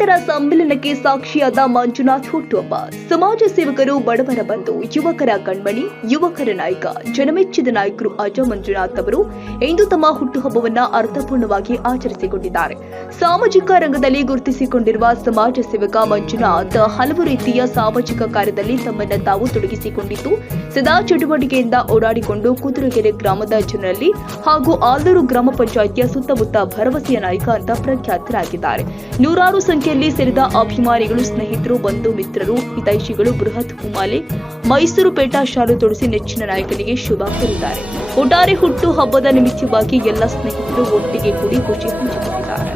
ಸಂಭ್ರಮಕ್ಕೆ ಸಾಕ್ಷಿಯಾದ ಮಂಜುನಾಥ್ ಹುಟ್ಟುಹಬ್ಬ. ಸಮಾಜ ಸೇವಕರು, ಬಡವರ ಬಂಧು, ಯುವಕರ ಕಣ್ಮಣಿ, ಯುವಕರ ನಾಯಕ, ಜನಮೆಚ್ಚಿದ ನಾಯಕರು ಅಜ ಮಂಜುನಾಥ್ ಅವರು ಇಂದು ತಮ್ಮ ಹುಟ್ಟುಹಬ್ಬವನ್ನ ಅರ್ಥಪೂರ್ಣವಾಗಿ ಆಚರಿಸಿಕೊಂಡಿದ್ದಾರೆ. ಸಾಮಾಜಿಕ ರಂಗದಲ್ಲಿ ಗುರುತಿಸಿಕೊಂಡಿರುವ ಸಮಾಜ ಸೇವಕ ಮಂಜುನಾಥ್ ಹಲವು ರೀತಿಯ ಸಾಮಾಜಿಕ ಕಾರ್ಯದಲ್ಲಿ ತಮ್ಮನ್ನ ತಾವು ತೊಡಗಿಸಿಕೊಂಡಿದ್ದು, ಸದಾ ಚಟುವಟಿಕೆಯಿಂದ ಓಡಾಡಿಕೊಂಡು ಕುದುರೆಗೆರೆ ಗ್ರಾಮದ ಜನರಲ್ಲಿ ಹಾಗೂ ಆಲೂರು ಗ್ರಾಮ ಪಂಚಾಯಿತಿಯ ಸುತ್ತಮುತ್ತ ಭರವಸೆಯ ನಾಯಕ ಅಂತ ಪ್ರಖ್ಯಾತರಾಗಿದ್ದಾರೆ. ನೂರಾರು ಸಂಖ್ಯೆಯಲ್ಲಿ ಸೇರಿದ ಅಭಿಮಾನಿಗಳು, ಸ್ನೇಹಿತರು, ಬಂಧು ಮಿತ್ರರು, ಹಿತೈಷಿಗಳು, ಬೃಹತ್ ಹುಮಾಲೆ ಮೈಸೂರು ಪೇಟಾ ಶಾಲು ತೊಡಿಸಿ ನೆಚ್ಚಿನ ನಾಯಕನಿಗೆ ಶುಭ ಕೋರಿದ್ದಾರೆ. ಒಟ್ಟಾರೆ ಹುಟ್ಟು ಹಬ್ಬದ ನಿಮಿತ್ತವಾಗಿ ಎಲ್ಲ ಸ್ನೇಹಿತರು ಒಟ್ಟಿಗೆ ಕೂಡಿ ಖುಷಿ ಹಂಚಿಕೊಂಡಿದ್ದಾರೆ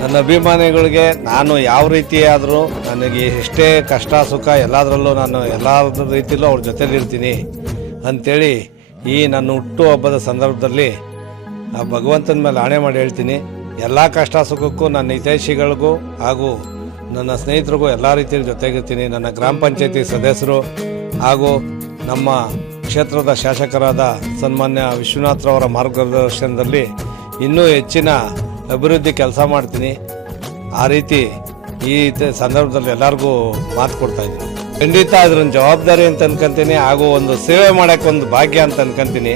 ನನ್ನ ಅಭಿಮಾನಿಗಳಿಗೆ ನಾನು ಯಾವ ರೀತಿಯಾದರೂ ನನಗೆ ಎಷ್ಟೇ ಕಷ್ಟ, ಸುಖ ಎಲ್ಲದರಲ್ಲೂ ನಾನು ಎಲ್ಲ ರೀತಿಯಲ್ಲೂ ಅವ್ರ ಜೊತೆಲಿ ಇರ್ತೀನಿ ಅಂಥೇಳಿ ಈ ನನ್ನ ಹುಟ್ಟು ಹಬ್ಬದ ಸಂದರ್ಭದಲ್ಲಿ ಆ ಭಗವಂತನ ಮೇಲೆ ಆಣೆ ಮಾಡಿ ಹೇಳ್ತೀನಿ. ಎಲ್ಲ ಕಷ್ಟ ಸುಖಕ್ಕೂ ನನ್ನ ಹಿತೈಷಿಗಳಿಗೂ ಹಾಗೂ ನನ್ನ ಸ್ನೇಹಿತರಿಗೂ ಎಲ್ಲ ರೀತಿಯಲ್ಲಿ ಜೊತೆಗಿರ್ತೀನಿ. ನನ್ನ ಗ್ರಾಮ ಪಂಚಾಯತಿ ಸದಸ್ಯರು ಹಾಗೂ ನಮ್ಮ ಕ್ಷೇತ್ರದ ಶಾಸಕರಾದ ಸನ್ಮಾನ್ಯ ವಿಶ್ವನಾಥ್ರವರ ಮಾರ್ಗದರ್ಶನದಲ್ಲಿ ಇನ್ನೂ ಹೆಚ್ಚಿನ ಅಭಿವೃದ್ಧಿ ಕೆಲಸ ಮಾಡ್ತೀನಿ. ಆ ರೀತಿ ಈ ಸಂದರ್ಭದಲ್ಲಿ ಎಲ್ಲರಿಗೂ ಮಾತು ಕೊಡ್ತಾ ಇದ್ದೀನಿ. ಖಂಡಿತ ಅದ್ರ ಜವಾಬ್ದಾರಿ ಅಂತ ಅನ್ಕೊಂತೀನಿ ಹಾಗೂ ಒಂದು ಸೇವೆ ಮಾಡೋಕ್ಕೆ ಒಂದು ಭಾಗ್ಯ ಅಂತ ಅನ್ಕೊಂತೀನಿ.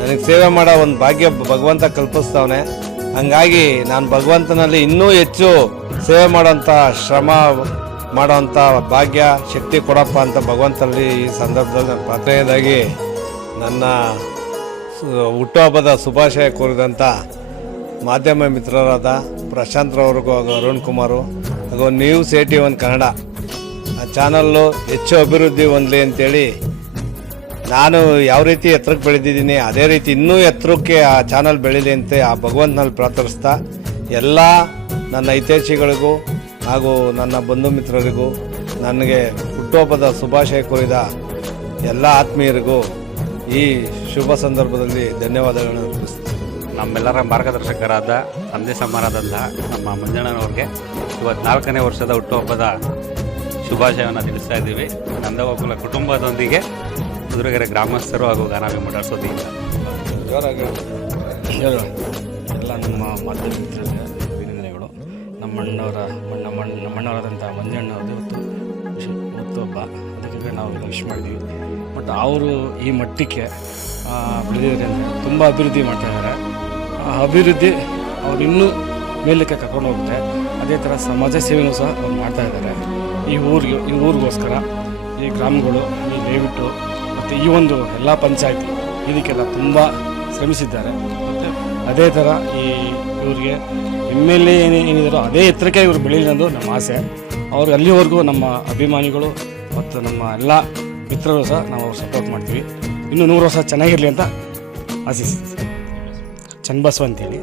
ನನಗೆ ಸೇವೆ ಮಾಡೋ ಒಂದು ಭಾಗ್ಯ ಭಗವಂತ ಕಲ್ಪಿಸ್ತಾವನೆ ಹಂಗಾಗಿ ನಾನು ಭಗವಂತನಲ್ಲಿ ಇನ್ನೂ ಹೆಚ್ಚು ಸೇವೆ ಮಾಡೋಂಥ ಶ್ರಮ ಮಾಡೋವಂಥ ಭಾಗ್ಯ, ಶಕ್ತಿ ಕೊಡಪ್ಪ ಅಂತ ಭಗವಂತನಲ್ಲಿ ಈ ಸಂದರ್ಭದಲ್ಲಿ ನಾನು ಪ್ರಾರ್ಥನೆಯದಾಗಿ ನನ್ನ ಹುಟ್ಟುಹಬ್ಬದ ಶುಭಾಶಯ ಕೋರಿದಂಥ ಮಾಧ್ಯಮ ಮಿತ್ರರಾದ ಪ್ರಶಾಂತ್ ರವ್ರಿಗೂ ಹಾಗೂ ಅರುಣ್ ಕುಮಾರು, ಹಾಗೂ ನ್ಯೂಸ್ ಏಟಿ ಒನ್ ಕನ್ನಡ, ಆ ಚಾನಲ್ಲು ಹೆಚ್ಚು ಅಭಿವೃದ್ಧಿ ಹೊಂದಲಿ ಅಂತೇಳಿ ನಾನು ಯಾವ ರೀತಿ ಎತ್ತರಕ್ಕೆ ಬೆಳೆದಿದ್ದೀನಿ, ಅದೇ ರೀತಿ ಇನ್ನೂ ಎತ್ತರಕ್ಕೆ ಆ ಚಾನಲ್ ಬೆಳೀಲಿ ಅಂತ ಆ ಭಗವಂತನಲ್ಲಿ ಪ್ರಾರ್ಥಿಸ್ತಾ, ಎಲ್ಲ ನನ್ನ ಹಿತೈಷಿಗಳಿಗೂ ಹಾಗೂ ನನ್ನ ಬಂಧು ಮಿತ್ರರಿಗೂ, ನನಗೆ ಹುಟ್ಟುಹಬ್ಬದ ಶುಭಾಶಯ ಕೋರಿದ ಎಲ್ಲ ಆತ್ಮೀಯರಿಗೂ ಈ ಶುಭ ಸಂದರ್ಭದಲ್ಲಿ ಧನ್ಯವಾದಗಳನ್ನು ಅರ್ಪಿಸ್ತೀನಿ ನಮ್ಮೆಲ್ಲರ ಮಾರ್ಗದರ್ಶಕರಾದ ತಂದೆ ಸಮಾರಾದಂತಹ ನಮ್ಮ ಮಂಜಣ್ಣನವ್ರಿಗೆ ಇವತ್ತು ನಾಲ್ಕನೇ ವರ್ಷದ ಹುಟ್ಟುಹಬ್ಬದ ಶುಭಾಶಯವನ್ನು ತಿಳಿಸ್ತಾ ಇದ್ದೀವಿ. ನಂದಗೋಕುಲ ಕುಟುಂಬದೊಂದಿಗೆ ಕುದುರೆಗೆರೆ ಗ್ರಾಮಸ್ಥರು ಹಾಗೂ ಗಾನಾಭಿ ಮೋಟಾರ್ಸ್ ವತಿಯಿಂದ ಜೋರಾಗಿ ಎಲ್ಲ ನಮ್ಮ ಮಾಧ್ಯಮ ಅಭಿನಂದನೆಗಳು ನಮ್ಮ ಅಣ್ಣವರ, ನಮ್ಮ ನಮ್ಮ ನಮ್ಮಣ್ಣವರಾದಂಥ ಮಂಜಣ್ಣವ್ರದ್ದು ಇವತ್ತು ವಿಶ್ ಅದಕ್ಕೆ ನಾವು ವಿಶ್ ಮಾಡಿದ್ದೀವಿ ಬಟ್ ಅವರು ಈ ಮಟ್ಟಕ್ಕೆ ಬೆಳೆದಿದ್ದಾರೆ ಅಂದರೆ ತುಂಬ ಅಭಿವೃದ್ಧಿ ಮಾಡ್ತಾ ಇದ್ದಾರೆ. ಆ ಅಭಿವೃದ್ಧಿ ಅವ್ರು ಇನ್ನೂ ಮೇಲಕ್ಕೆ ಕರ್ಕೊಂಡು ಹೋಗುತ್ತೆ. ಅದೇ ಥರ ಸಮಾಜ ಸೇವೆಯೂ ಸಹ ಅವ್ರು ಮಾಡ್ತಾ ಇದ್ದಾರೆ. ಈ ಊರಿಗೆ, ಈ ಊರಿಗೋಸ್ಕರ ಈ ಗ್ರಾಮಗಳು ಈ ದಯವಿಟ್ಟು ಮತ್ತು ಈ ಒಂದು ಎಲ್ಲ ಪಂಚಾಯತಿ ಇದಕ್ಕೆಲ್ಲ ತುಂಬ ಶ್ರಮಿಸಿದ್ದಾರೆ. ಮತ್ತು ಅದೇ ಥರ ಈ ಇವ್ರಿಗೆ ಎಂ ಎಲ್ ಎ ಏನೇ ಏನಿದಾರೋ ಅದೇ ಎತ್ತರಕ್ಕೆ ಇವರು ಬೆಳೀಲಿ ಅನ್ನೋದು ನಮ್ಮ ಆಸೆ. ಅವ್ರಿಗೆ ಅಲ್ಲಿವರೆಗೂ ನಮ್ಮ ಅಭಿಮಾನಿಗಳು ಮತ್ತು ನಮ್ಮ ಎಲ್ಲ ಮಿತ್ರರು ಸಹ ನಾವು ಅವ್ರು ಸಪೋರ್ಟ್ ಮಾಡ್ತೀವಿ. ಇನ್ನೂ ನೂರು ವರ್ಷ ಚೆನ್ನಾಗಿರಲಿ ಅಂತ ಆಶಿಸ್ತೀವಿ ಚನ್ನಬಸವ ಅಂತೇಳಿ.